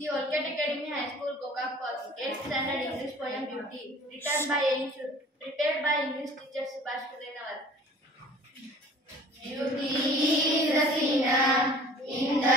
The Olcott Academy High School, Gokak Falls, 8th standard English poem Beauty, written by English teacher Subhash Kulenawar. Beauty is a sinner in the